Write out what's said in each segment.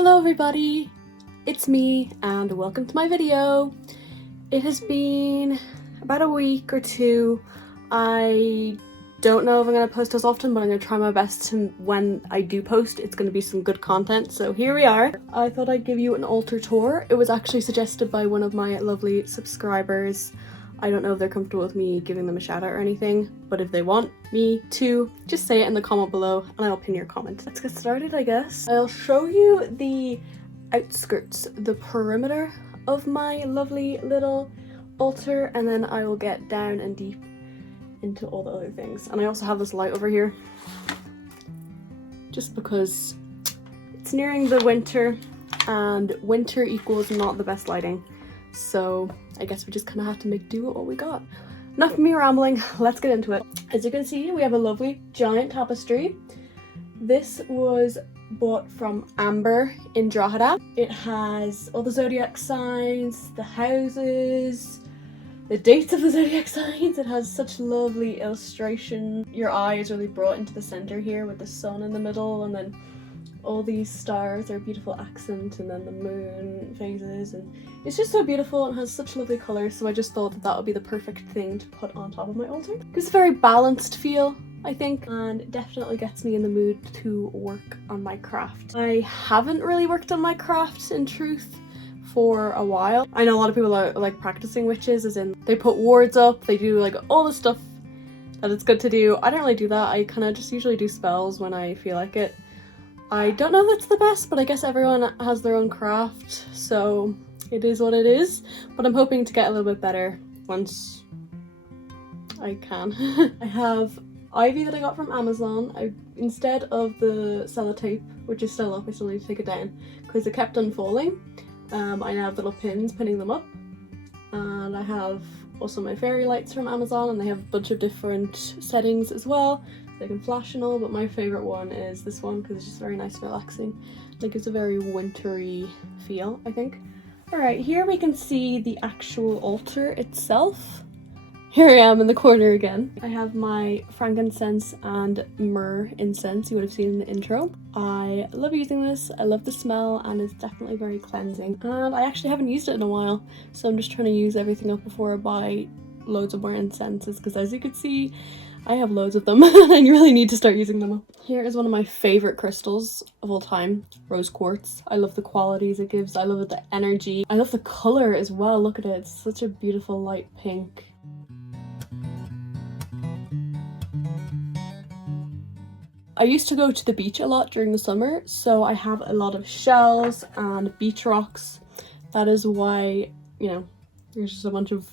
Hello everybody, it's me and welcome to my video. It has been about a week or two. I don't know if I'm going to post as often, but I'm going to try my best to, when I do post, it's going to be some good content. So here we are. I thought I'd give you an altar tour. It was actually suggested by one of my lovely subscribers. I don't know if they're comfortable with me giving them a shout out or anything, but if they want me to, just say it in the comment below and I'll pin your comment. Let's get started, I guess. I'll show you the outskirts, the perimeter of my lovely little altar, and then I will get down and deep into all the other things. And I also have this light over here, just because it's nearing the winter, and winter equals not the best lighting. So I guess we just kind of have to make do with what we got. Enough of me rambling, let's get into it. As you can see, we have a lovely giant tapestry. This was bought from Amber in Drogheda. It has all the zodiac signs, the houses, the dates of the zodiac signs. It has such lovely illustration. Your eye is really brought into the center here with the sun in the middle, and then all these stars are beautiful accent, and then the moon phases, and it's just so beautiful and has such lovely colours. So I just thought that that would be the perfect thing to put on top of my altar. It's a very balanced feel, I think, and it definitely gets me in the mood to work on my craft. I haven't really worked on my craft, in truth, for a while. I know a lot of people are like practicing witches, as in they put wards up, they do like all the stuff that it's good to do. I don't really do that. I kind of just usually do spells when I feel like it. I don't know if that's the best, but I guess everyone has their own craft, so it is what it is. But I'm hoping to get a little bit better once I can. I have ivy that I got from Amazon. Instead of the sellotape, which is still up, I still need to take it down because it kept unfolding. I now have little pins pinning them up, and I have also my fairy lights from Amazon, and they have a bunch of different settings as well. They can flash and all, but my favourite one is this one because it's just very nice and relaxing. It gives a very wintry feel, I think. Alright, here we can see the actual altar itself. Here I am in the corner again. I have my frankincense and myrrh incense you would have seen in the intro. I love using this, I love the smell, and it's definitely very cleansing. And I actually haven't used it in a while, so I'm just trying to use everything up before I buy loads of more incenses, because as you can see, I have loads of them and I really need to start using them. Here is one of my favourite crystals of all time, rose quartz. I love the qualities it gives, I love the energy, I love the colour as well. Look at it, it's such a beautiful light pink. I used to go to the beach a lot during the summer, so I have a lot of shells and beach rocks. That is why, you know, there's just a bunch of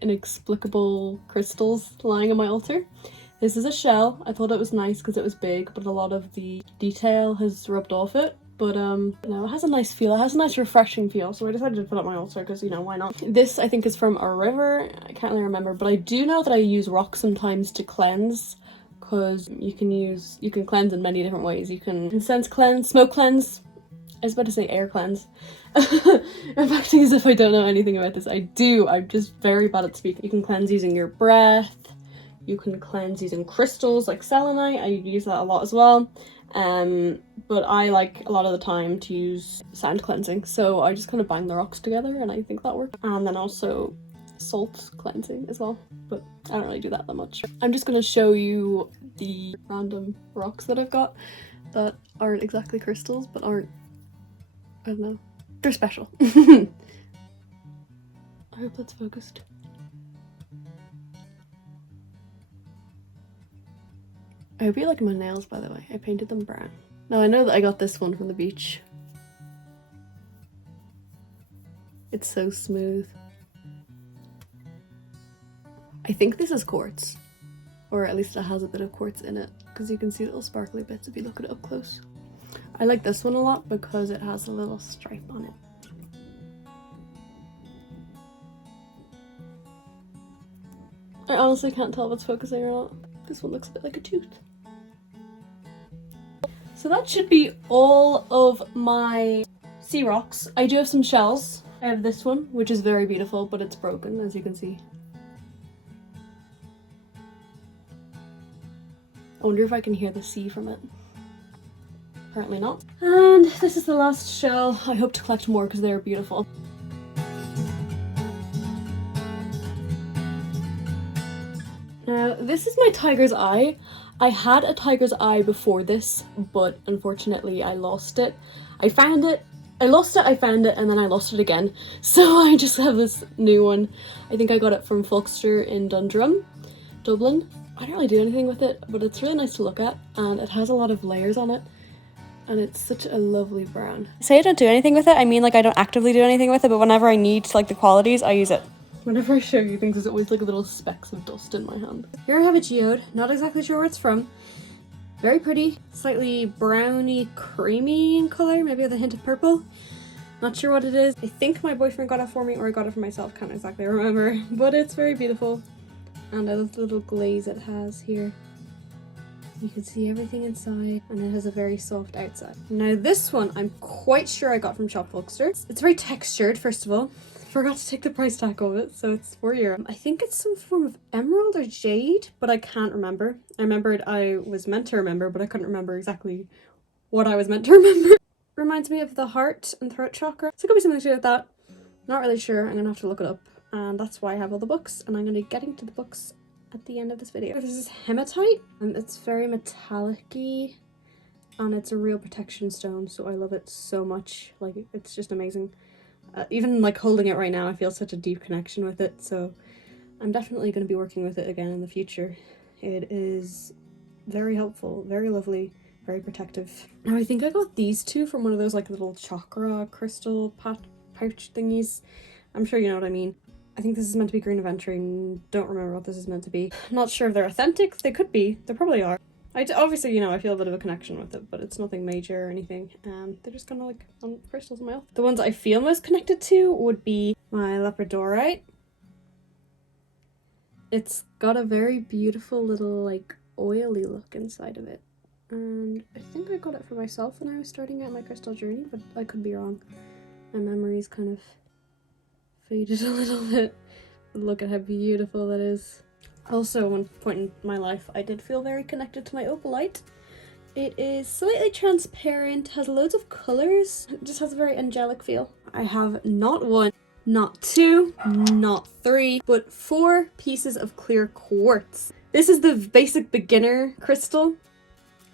inexplicable crystals lying on my altar. This is a shell. I thought it was nice because it was big, but a lot of the detail has rubbed off it. But you know, it has a nice feel, it has a nice refreshing feel, so I decided to put it on my altar because, you know, why not? This I think is from a river, I can't really remember, but I do know that I use rocks sometimes to cleanse, because you can cleanse in many different ways. You can incense cleanse, smoke cleanse, I was about to say air cleanse. I'm acting as if I don't know anything about this. I do, I'm just very bad at speaking. You can cleanse using your breath, you can cleanse using crystals like selenite, I use that a lot as well. But I like a lot of the time to use sound cleansing, so I just kind of bang the rocks together and I think that works. And then also salt cleansing as well, but I don't really do that much. I'm just going to show you the random rocks that I've got that aren't exactly crystals, but aren't, I don't know, they're special. I hope that's focused. I hope you like my nails, by the way. I painted them brown. Now I know that I got this one from the beach. It's so smooth. I think this is quartz, or at least it has a bit of quartz in it, because you can see little sparkly bits if you look at it up close. I like this one a lot because it has a little stripe on it. I honestly can't tell if it's focusing or not. This one looks a bit like a tooth. So that should be all of my sea rocks. I do have some shells. I have this one, which is very beautiful, but it's broken, as you can see. I wonder if I can hear the sea from it. apparently not. And this is the last shell. I hope to collect more because they're beautiful. Now, this is my tiger's eye. I had a tiger's eye before this, but unfortunately I lost it. I found it, I lost it, I found it, and then I lost it again. So I just have this new one. I think I got it from Folkster in Dundrum, Dublin. I don't really do anything with it, but it's really nice to look at, and it has a lot of layers on it, and it's such a lovely brown. I say I don't do anything with it, I mean like I don't actively do anything with it, but whenever I need like the qualities, I use it. Whenever I show you things, there's always like little specks of dust in my hand. Here I have a geode, not exactly sure where it's from. Very pretty, slightly browny, creamy in colour, maybe with a hint of purple. Not sure what it is. I think my boyfriend got it for me or I got it for myself, can't exactly remember. But it's very beautiful. And I love the little glaze it has here. You can see everything inside, and it has a very soft outside. Now this one, I'm quite sure I got from Shop Folkster. It's very textured, first of all. Forgot to take the price tag of it, so it's €4. I think it's some form of emerald or jade, but I can't remember. I remembered I was meant to remember, but I couldn't remember exactly what I was meant to remember. Reminds me of the heart and throat chakra, so it could be something to do with that. Not really sure, I'm gonna have to look it up. And that's why I have all the books, and I'm gonna be getting to the books at the end of this video. This is Hematite, and it's very metallic-y, and it's a real protection stone, so I love it so much. Like, it's just amazing. Even like holding it right now, I feel such a deep connection with it, so I'm definitely going to be working with it again in the future. It is very helpful, very lovely, very protective. Now I think I got these two from one of those like little chakra crystal pouch thingies. I'm sure you know what I mean. I think this is meant to be green aventurine. Don't remember what this is meant to be. Not sure if they're authentic. They could be. They probably are. Obviously, you know, I feel a bit of a connection with it, but it's nothing major or anything. They're just kind of like on crystals in my mouth. The ones I feel most connected to would be my labradorite. It's got a very beautiful little like oily look inside of it. And I think I got it for myself when I was starting out my crystal journey, but I could be wrong. My memory's kind of faded a little bit. But look at how beautiful that is. Also, at one point in my life, I did feel very connected to my Opalite. It is slightly transparent, has loads of colours, it just has a very angelic feel. I have not one, not two, not three, but 4 pieces of clear quartz. This is the basic beginner crystal.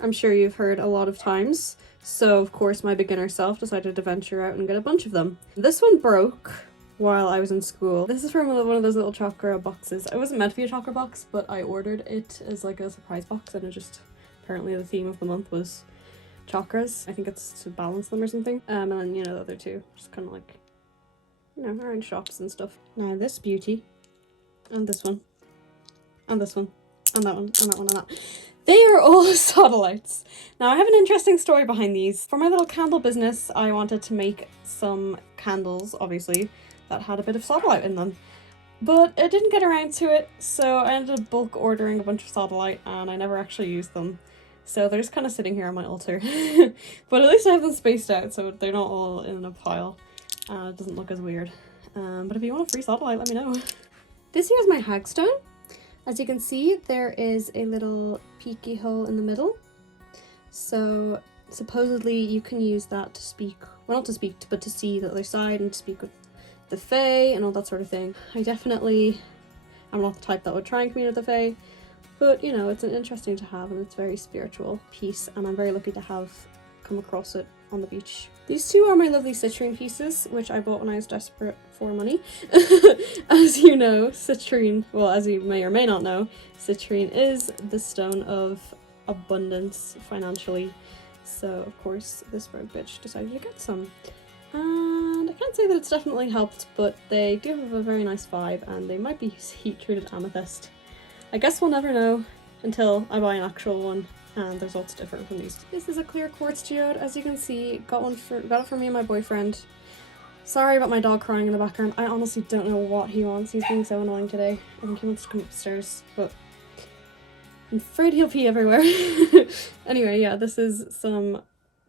I'm sure you've heard a lot of times. So, of course, my beginner self decided to venture out and get a bunch of them. This one broke while I was in school. This is from one of those little chakra boxes. It wasn't meant to be a chakra box, but I ordered it as like a surprise box, and it just, apparently the theme of the month was chakras. I think it's to balance them or something. And then, you know, the other two, just kind of like, you know, around shops and stuff. Now this beauty, and this one, and this one, and that one, and that one, and that. They are all sodalites. Now I have an interesting story behind these. For my little candle business, I wanted to make some candles, obviously, that had a bit of sodalite in them. But I didn't get around to it, so I ended up bulk ordering a bunch of sodalite, and I never actually used them. So they're just kind of sitting here on my altar. But at least I have them spaced out, so they're not all in a pile. It doesn't look as weird. But if you want a free sodalite, let me know. This here is my hagstone. As you can see, there is a little peeky hole in the middle. So supposedly you can use that to speak, well, not to speak, but to see the other side and to speak with the Fae and all that sort of thing. I definitely am not the type that would try and commune with the Fae, but you know, it's an interesting to have, and it's very spiritual piece, and I'm very lucky to have come across it on the beach. These two are my lovely citrine pieces, which I bought when I was desperate for money. As you know, citrine, well, as you may or may not know, citrine is the stone of abundance financially. So, of course, this rogue bitch decided to get some. And I can't say that it's definitely helped, but they do have a very nice vibe, and they might be heat-treated amethyst. I guess we'll never know until I buy an actual one, and the results differ from these. This is a clear quartz geode, as you can see. Got it for me and my boyfriend. Sorry about my dog crying in the background. I honestly don't know what he wants. He's being so annoying today. I think he wants to come upstairs, but I'm afraid he'll pee everywhere. Anyway, yeah, this is some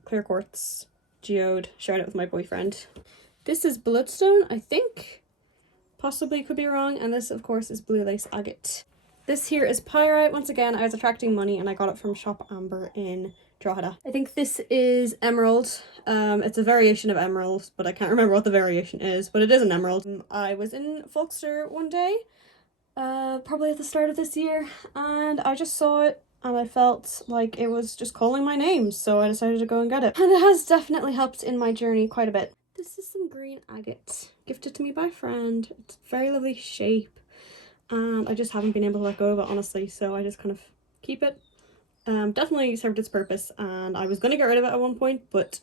clear quartz geode. Shared it with my boyfriend. This is bloodstone, I think. Possibly, could be wrong. And this, of course, is blue lace agate. This here is pyrite. Once again, I was attracting money and I got it from Shop Amber in draw it. I think this is emerald. It's a variation of emerald, but I can't remember what the variation is, but it is an emerald. I was in Folkster one day, probably at the start of this year, and I just saw it and I felt like it was just calling my name, so I decided to go and get it. And it has definitely helped in my journey quite a bit. This is some green agate, gifted to me by a friend. It's a very lovely shape, and I just haven't been able to let go of it, honestly, so I just kind of keep it. Definitely served its purpose, and I was going to get rid of it at one point, but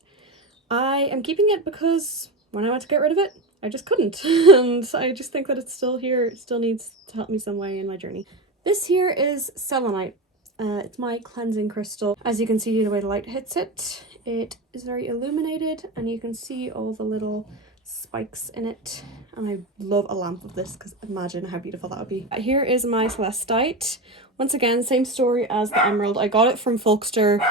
I am keeping it because when I went to get rid of it, I just couldn't. And I just think that it's still here. It still needs to help me some way in my journey. This here is Selenite. It's my cleansing crystal. As you can see, the way the light hits it, it is very illuminated, and you can see all the little spikes in it. And I love a lamp of this, because imagine how beautiful that would be. Here is my celestite. Once again, same story as the emerald. I got it from Folkster.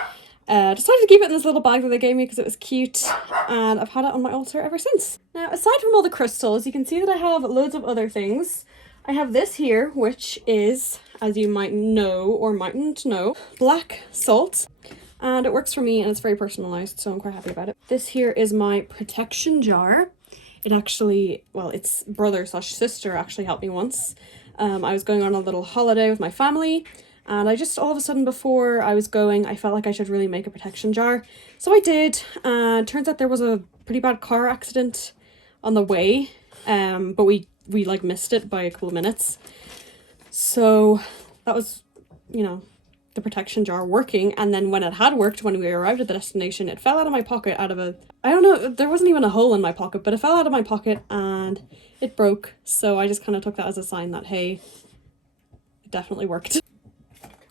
Decided to keep it in this little bag that they gave me because it was cute, and I've had it on my altar ever since. Now, aside from all the crystals, you can see that I have loads of other things. I have this here, which is, as you might know or mightn't know, black salt, and it works for me and it's very personalized, so I'm quite happy about it. This here is my protection jar. It actually, well, its brother/sister actually helped me once. I was going on a little holiday with my family, and I just all of a sudden, before I was going, I felt like I should really make a protection jar. So I did, and turns out there was a pretty bad car accident on the way, but we like missed it by a couple of minutes. So that was, you know, the protection jar working. And then when it had worked, when we arrived at the destination, it fell out of my pocket out of a, I don't know, there wasn't even a hole in my pocket, but it fell out of my pocket and it broke. So I just kind of took that as a sign that, hey, it definitely worked.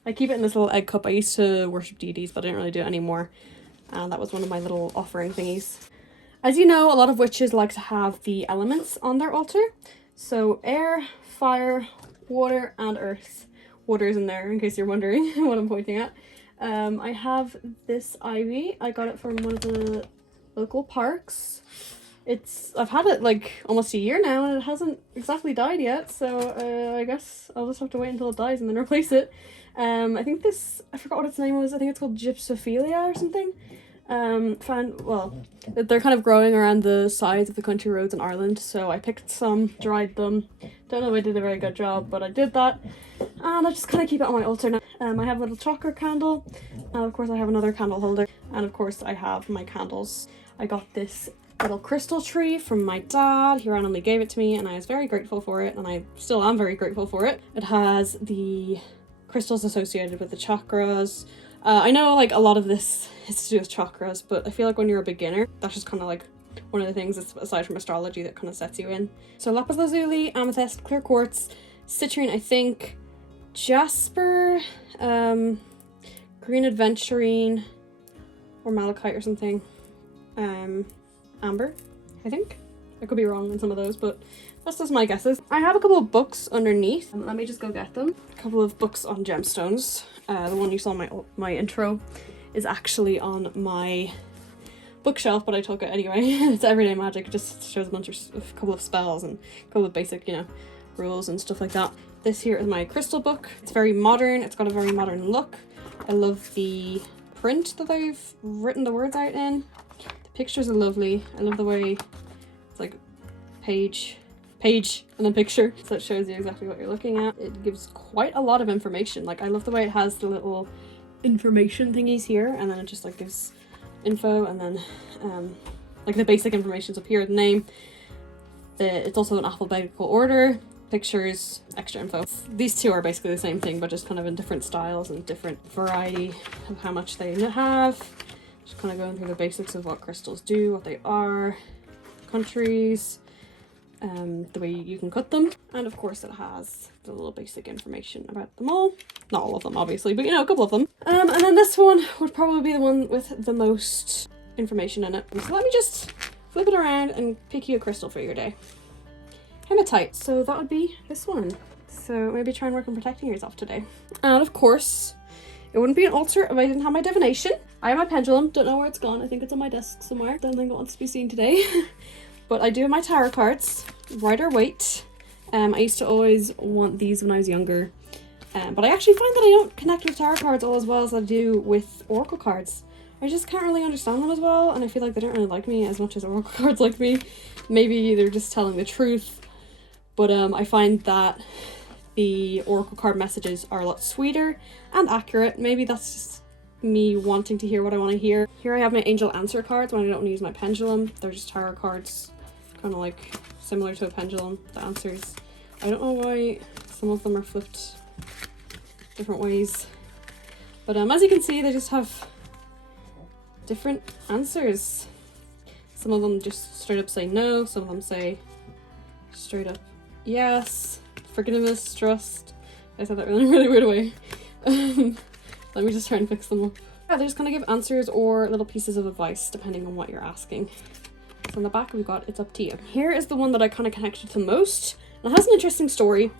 I keep it in this little egg cup. I used to worship deities, but I didn't really do it anymore. And that was one of my little offering thingies. As you know, a lot of witches like to have the elements on their altar. So air, fire, water, and earth. Water is in there, in case you're wondering what I'm pointing at. I have this ivy. I got it from one of the local parks. I've had it like almost a year now, and it hasn't exactly died yet. So I guess I'll just have to wait until it dies and then replace it. I think this, I forgot what its name was. I think it's called Gypsophilia or something. Well, they're kind of growing around the sides of the country roads in Ireland, so I picked some, dried them. Don't know if I did a very good job, but I did that, and I just kind of keep it on my altar now. I have a little chakra candle, and of course I have another candle holder, and of course I have my candles. I got this little crystal tree from my dad. He randomly gave it to me, and I was very grateful for it, and I still am very grateful for it. It has the crystals associated with the chakras. I know like a lot of this is to do with chakras, but I feel like when you're a beginner, that's just kind of like one of the things that's, aside from astrology, that kind of sets you in. So lapis lazuli, amethyst, clear quartz, citrine, I think, jasper, green adventurine, or malachite or something, amber, I think. I could be wrong on some of those, but that's just my guesses. I have a couple of books underneath. Let me just go get them. A couple of books on gemstones. The one you saw in my intro is actually on my bookshelf, but I took it anyway. It's everyday magic. It just shows a couple of spells and a couple of basic, you know, rules and stuff like that. This here is my crystal book. It's very modern. It's got a very modern look. I love the print that they've written the words out in. The pictures are lovely. I love the way it's like page and then picture, so it shows you exactly what you're looking at. It gives quite a lot of information. Like, I love the way it has the little information thingies here, and then it just like gives info, and then like the basic information's up here, the name. It's also in alphabetical order, pictures, extra info. These two are basically the same thing, but just kind of in different styles and different variety of how much they have. Just kind of going through the basics of what crystals do, what they are, countries, the way you can cut them, and of course it has the little basic information about them all. Not all of them, obviously, but you know, a couple of them. And then this one would probably be the one with the most information in it. So let me just flip it around and pick you a crystal for your day. Hematite. So that would be this one. So maybe try and work on protecting yourself today. And of course, it wouldn't be an altar if I didn't have my divination. I have my pendulum. Don't know where it's gone. I think it's on my desk somewhere. Don't think it wants to be seen today. But I do have my tarot cards, Rider Waite. I used to always want these when I was younger. But I actually find that I don't connect with tarot cards all as well as I do with oracle cards. I just can't really understand them as well, and I feel like they don't really like me as much as oracle cards like me. Maybe they're just telling the truth, but I find that the oracle card messages are a lot sweeter and accurate. Maybe that's just me wanting to hear what I want to hear. Here I have my angel answer cards when I don't want to use my pendulum. They're just tarot cards, kind of like similar to a pendulum, the answers. I don't know why some of them are flipped different ways, but as you can see, they just have different answers. Some of them just straight up say no, some of them say straight up yes, forgiveness, trust. I said that in a really weird way. Let me just try and fix them up. Yeah, they just kind of give answers or little pieces of advice depending on what you're asking. So on the back we've got it's up to you. Here is the one that I kind of connected to most. It has an interesting story.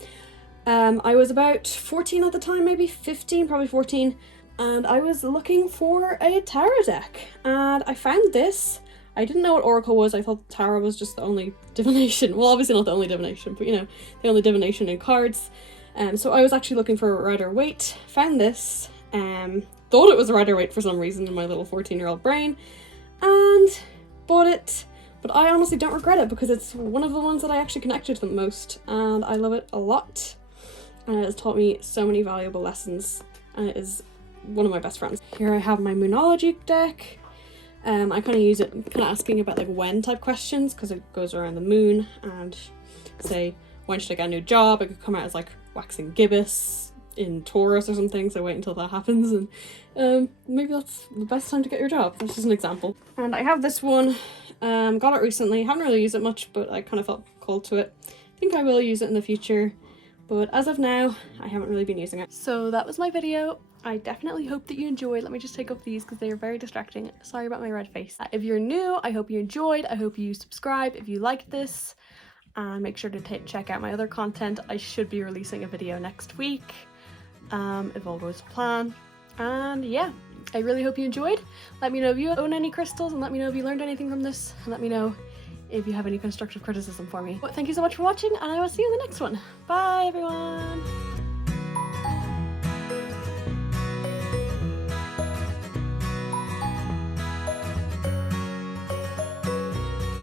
I was about 14 at the time, maybe 15, probably 14, and I was looking for a tarot deck, and I found this. I didn't know what oracle was. I thought tarot was just the only divination. Well, obviously not the only divination, but you know, the only divination in cards. So I was actually looking for a Rider-Waite, found this, thought it was a Rider-Waite for some reason in my little 14-year-old brain, and bought it. But I honestly don't regret it because it's one of the ones that I actually connected to the most, and I love it a lot. And it has taught me so many valuable lessons, and it is one of my best friends. Here I have my Monologue Deck. I kind of use it, kind of asking about like when type questions, because it goes around the moon, and say, when should I get a new job? It could come out as like waxing gibbous in Taurus or something, so wait until that happens, and maybe that's the best time to get your job. That's just an example. And I have this one, got it recently, haven't really used it much, but I kind of felt called to it. I think I will use it in the future, but as of now, I haven't really been using it. So that was my video. I definitely hope that you enjoyed. Let me just take off these because they are very distracting. Sorry about my red face. If you're new, I hope you enjoyed. I hope you subscribe if you liked this. And make sure to check out my other content. I should be releasing a video next week, if all goes to plan. And yeah, I really hope you enjoyed. Let me know if you own any crystals, and let me know if you learned anything from this, and let me know if you have any constructive criticism for me. But thank you so much for watching, and I will see you in the next one. Bye everyone!